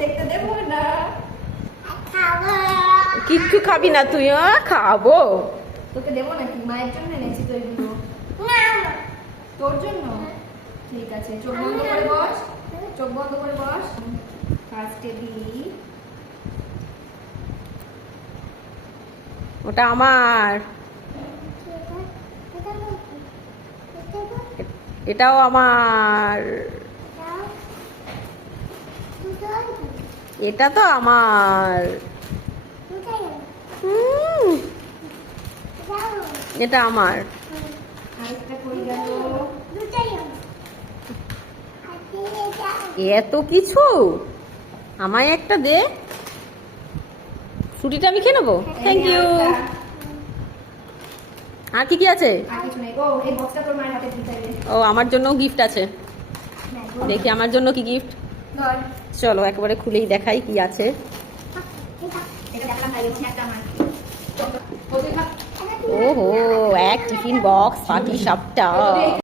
দেখতে দেবো না। কিচ্ছু খাবি না তুই? খাবো। তোকে দেবো নাকি? মায়ের জন্য এনেছি তো এগুলো। তোর জন্য? ঠিক আছে, চোখ বন্ধ করে বস। চোখ বন্ধ করে বস। ফার্স্টে দিই। ওটা আমার। এটাও আমার। এটা তো আমার। এটা আমার। আরেকটা কই গেল? এত কিছু আমায় একটা দে। ছুটিটা আমি খেয়ে নেবো। Thank you. আর কি কি আছে? আর কিছু নেই। ও, এই বক্সটা তোর মায়ের হাতে দিতে হবে। ও, আমার জন্য গিফট আছে। দেখি আমার জন্য কি গিফট। ধর। চলো একবারে খুলেই দেখাই কি আছে। এটা দেখলাম ভাই, হচ্ছে একটা আমার। ওহো, এক টিফিন বক্স পাটি সাপটা।